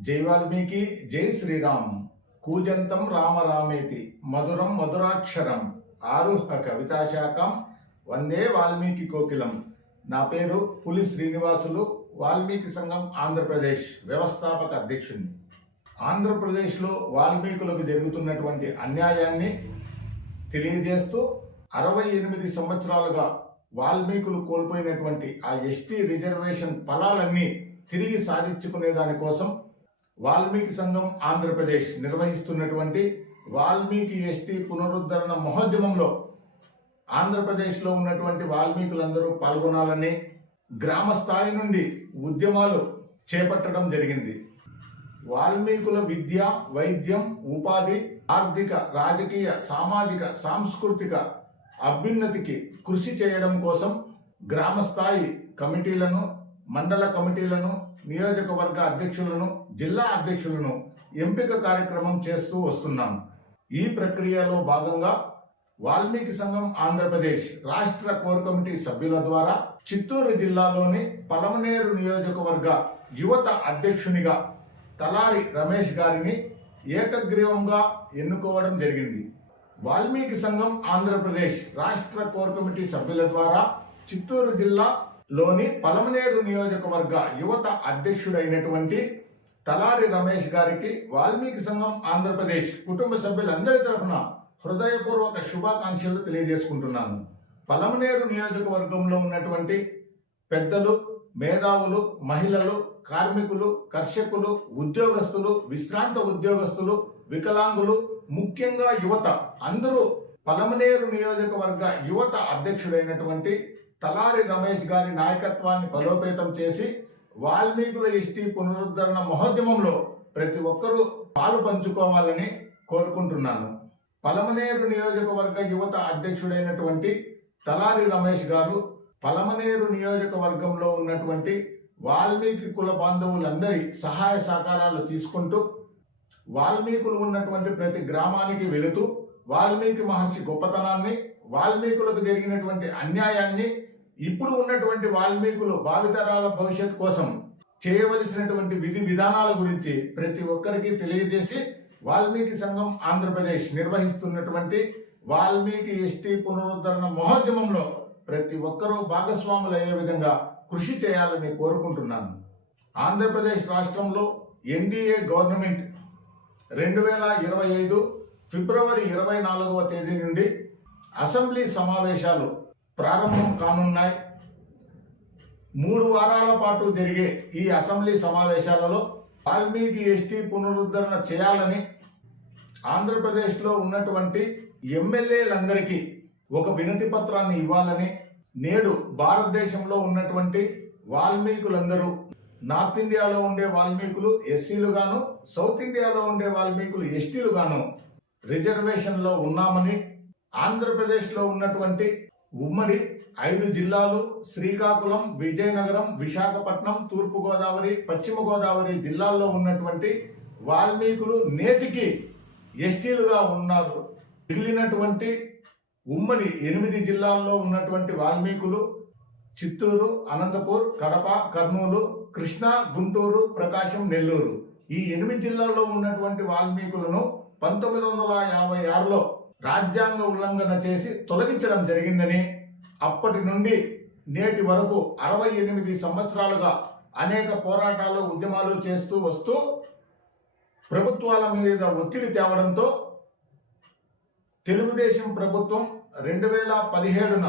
జై వాల్మీకి జై శ్రీరామ్. కూజంతం రామరామేతి మధురం మధురాక్షరం. ఆరుహ కవితాశాఖం వందే వాల్మీకి కోకిలం. నా పేరు పులి శ్రీనివాసులు. వాల్మీకి సంఘం ఆంధ్రప్రదేశ్ వ్యవస్థాపక అధ్యక్షుడిని ఆంధ్రప్రదేశ్లో వాల్మీకులకు జరుగుతున్నటువంటి అన్యాయాన్ని తెలియజేస్తూ అరవై ఎనిమిది సంవత్సరాలుగా వాల్మీకులు కోల్పోయినటువంటి ఆ ఎస్టీ రిజర్వేషన్ ఫలాలన్నీ తిరిగి సాధించుకునే దానికోసం వాల్మీకి సంఘం ఆంధ్రప్రదేశ్ నిర్వహిస్తున్నటువంటి వాల్మీకి ఎస్టీ పునరుద్ధరణ మహోద్యమంలో ఆంధ్రప్రదేశ్లో ఉన్నటువంటి వాల్మీకులందరూ పాల్గొనాలని గ్రామ స్థాయి నుండి ఉద్యమాలు చేపట్టడం జరిగింది. వాల్మీకుల విద్య వైద్యం ఉపాధి ఆర్థిక రాజకీయ సామాజిక సాంస్కృతిక అభ్యున్నతికి కృషి చేయడం కోసం గ్రామ స్థాయి కమిటీలను మండల కమిటీలను నియోజకవర్గ అధ్యక్షులను జిల్లా అధ్యక్షులను ఎంపిక కార్యక్రమం చేస్తూ వస్తున్నాం. ఈ ప్రక్రియలో భాగంగా వాల్మీకి సంఘం ఆంధ్రప్రదేశ్ రాష్ట్ర కోర్ కమిటీ సభ్యుల ద్వారా చిత్తూరు జిల్లాలోని పలమనేరు నియోజకవర్గ యువత అధ్యక్షునిగా తలారి రమేష్ గారిని ఏకగ్రీవంగా ఎన్నుకోవడం జరిగింది. వాల్మీకి సంఘం ఆంధ్రప్రదేశ్ రాష్ట్ర కోర్ కమిటీ సభ్యుల ద్వారా చిత్తూరు జిల్లా లోని పలమనేరు నియోజకవర్గ యువత అధ్యక్షుడైనటువంటి తలారి రమేష్ గారికి వాల్మీకి సంఘం ఆంధ్రప్రదేశ్ కుటుంబ సభ్యులందరి తరఫున హృదయపూర్వక శుభాకాంక్షలు తెలియజేసుకుంటున్నాను. పలమనేరు నియోజకవర్గంలో ఉన్నటువంటి పెద్దలు మేధావులు మహిళలు కార్మికులు కర్షకులు ఉద్యోగస్తులు విశ్రాంత ఉద్యోగస్తులు వికలాంగులు ముఖ్యంగా యువత అందరూ పలమనేరు నియోజకవర్గ యువత అధ్యక్షుడైనటువంటి తలారి రమేష్ గారి నాయకత్వాన్ని బలోపేతం చేసి వాల్మీకుల ఎస్టీ పునరుద్ధరణ మహోద్యమంలో ప్రతి ఒక్కరూ పాలు పంచుకోవాలని కోరుకుంటున్నాను. పలమనేరు నియోజకవర్గ యువత అధ్యక్షుడైనటువంటి తలారి రమేష్ గారు పలమనేరు నియోజకవర్గంలో ఉన్నటువంటి వాల్మీకి కుల బాంధవులందరి సహాయ సహకారాలు తీసుకుంటూ వాల్మీకులు ఉన్నటువంటి ప్రతి గ్రామానికి వెళుతూ వాల్మీకి మహర్షి గొప్పతనాన్ని వాల్మీకులకు జరిగినటువంటి అన్యాయాన్ని ఇప్పుడు ఉన్నటువంటి వాల్మీకులు భావితరాల భవిష్యత్ కోసం చేయవలసినటువంటి విధి విధానాల గురించి ప్రతి ఒక్కరికి తెలియజేసి వాల్మీకి సంఘం ఆంధ్రప్రదేశ్ నిర్వహిస్తున్నటువంటి వాల్మీకి ఎస్టీ పునరుద్ధరణ మహోద్యమంలో ప్రతి ఒక్కరూ భాగస్వాములు అయ్యే విధంగా కృషి చేయాలని కోరుకుంటున్నాను. ఆంధ్రప్రదేశ్ రాష్ట్రంలో ఎన్డీఏ గవర్నమెంట్ రెండు వేల ఇరవై ఐదు ఫిబ్రవరి ఇరవై నాలుగవ తేదీ నుండి అసెంబ్లీ సమావేశాలు ప్రారంభం కానున్నాయి. మూడు వారాల పాటు జరిగే ఈ అసెంబ్లీ సమావేశాలలో వాల్మీకి ఎస్టీ పునరుద్ధరణ చేయాలని ఆంధ్రప్రదేశ్లో ఉన్నటువంటి ఎమ్మెల్యేలందరికీ ఒక వినతి పత్రాన్ని ఇవ్వాలని నేడు భారతదేశంలో ఉన్నటువంటి వాల్మీకులందరూ నార్త్ ఇండియాలో ఉండే వాల్మీకులు ఎస్సీలు గాను సౌత్ ఇండియాలో ఉండే వాల్మీకులు ఎస్టీలు గాను రిజర్వేషన్లో ఉన్నామని ఆంధ్రప్రదేశ్లో ఉన్నటువంటి ఉమ్మడి ఐదు జిల్లాలు శ్రీకాకుళం విజయనగరం విశాఖపట్నం తూర్పుగోదావరి పశ్చిమ గోదావరి జిల్లాల్లో ఉన్నటువంటి వాల్మీకులు నేటికి ఎస్టీలుగా ఉన్నారు. మిగిలినటువంటి ఉమ్మడి ఎనిమిది జిల్లాల్లో ఉన్నటువంటి వాల్మీకులు చిత్తూరు అనంతపూర్ కడప కర్నూలు కృష్ణా గుంటూరు ప్రకాశం నెల్లూరు. ఈ ఎనిమిది జిల్లాల్లో ఉన్నటువంటి వాల్మీకులను పంతొమ్మిది వందల యాభై ఆరులో రాజ్యాంగ ఉల్లంఘన చేసి తొలగించడం జరిగిందని అప్పటి నుండి నేటి వరకు అరవై ఎనిమిది సంవత్సరాలుగా అనేక పోరాటాలు ఉద్యమాలు చేస్తూ వస్తూ ప్రభుత్వాల మీద ఒత్తిడి తేవడంతో తెలుగుదేశం ప్రభుత్వం రెండు వేల పదిహేడున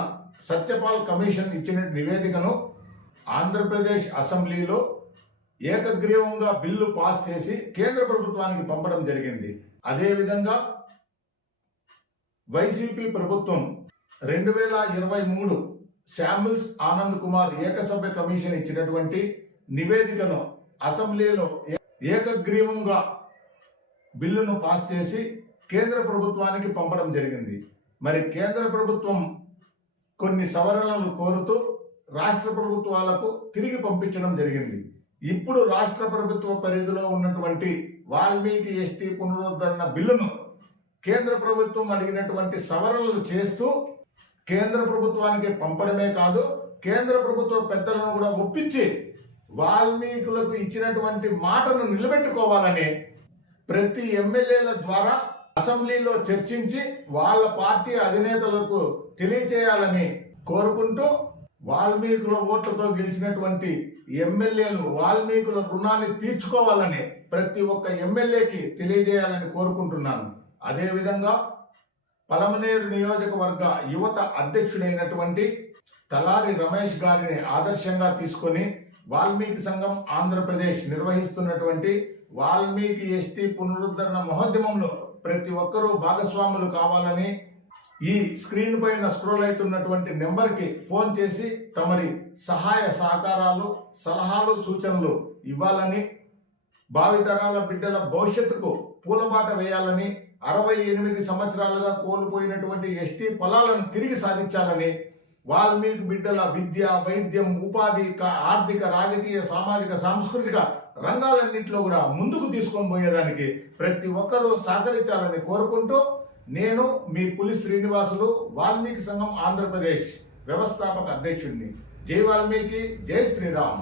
సత్యపాల్ కమిషన్ ఇచ్చిన నివేదికను ఆంధ్రప్రదేశ్ అసెంబ్లీలో ఏకగ్రీవంగా బిల్లు పాస్ చేసి కేంద్ర ప్రభుత్వానికి పంపడం జరిగింది. అదేవిధంగా వైసీపీ ప్రభుత్వం రెండు వేల ఇరవై మూడు శామ్యుల్స్ ఆనంద్ కుమార్ ఏకసభ్య కమిషన్ ఇచ్చినటువంటి నివేదికను అసెంబ్లీలో ఏకగ్రీవంగా బిల్లును పాస్ చేసి కేంద్ర ప్రభుత్వానికి పంపడం జరిగింది. మరి కేంద్ర ప్రభుత్వం కొన్ని సవరణలను కోరుతూ రాష్ట్ర ప్రభుత్వాలకు తిరిగి పంపించడం జరిగింది. ఇప్పుడు రాష్ట్ర ప్రభుత్వ పరిధిలో ఉన్నటువంటి వాల్మీకి ఎస్టీ పునరుద్ధరణ బిల్లును కేంద్ర ప్రభుత్వం అడిగినటువంటి సవరణలు చేస్తూ కేంద్ర ప్రభుత్వానికి పంపడమే కాదు కేంద్ర ప్రభుత్వ పెద్దలను కూడా ఒప్పించి వాల్మీకులకు ఇచ్చినటువంటి మాటను నిలబెట్టుకోవాలని ప్రతి ఎమ్మెల్యేల ద్వారా అసెంబ్లీలో చర్చించి వాళ్ళ పార్టీ అధినేతలకు తెలియచేయాలని కోరుకుంటూ వాల్మీకుల ఓట్లతో గెలిచినటువంటి ఎమ్మెల్యేలు వాల్మీకుల రుణాన్ని తీర్చుకోవాలని ప్రతి ఒక్క ఎమ్మెల్యేకి తెలియజేయాలని కోరుకుంటున్నాను. అదేవిధంగా పలమనేరు నియోజకవర్గ యువత అధ్యక్షుడైనటువంటి తలారి రమేష్ గారిని ఆదర్శంగా తీసుకొని వాల్మీకి సంఘం ఆంధ్రప్రదేశ్ నిర్వహిస్తున్నటువంటి వాల్మీకి ఎస్టీ పునరుద్ధరణ మహోద్యమంలో ప్రతి ఒక్కరూ భాగస్వాములు కావాలని ఈ స్క్రీన్ పైన స్క్రోల్ అవుతున్నటువంటి నెంబర్కి ఫోన్ చేసి తమరి సహాయ సహకారాలు సలహాలు సూచనలు ఇవ్వాలని భావితరాల బిడ్డల భవిష్యత్తుకు పూలబాట వేయాలని అరవై ఎనిమిది సంవత్సరాలుగా కోల్పోయినటువంటి ఎస్టీ పొలాలను తిరిగి సాధించాలని వాల్మీకి బిడ్డల విద్య వైద్యం ఉపాధి ఆర్థిక రాజకీయ సామాజిక సాంస్కృతిక రంగాలన్నింటిలో కూడా ముందుకు తీసుకొని పోయేదానికి ప్రతి ఒక్కరూ సహకరించాలని కోరుకుంటూ నేను మీ పులి శ్రీనివాసులు వాల్మీకి సంఘం ఆంధ్రప్రదేశ్ వ్యవస్థాపక అధ్యక్షుడిని. జై వాల్మీకి జై శ్రీరామ్.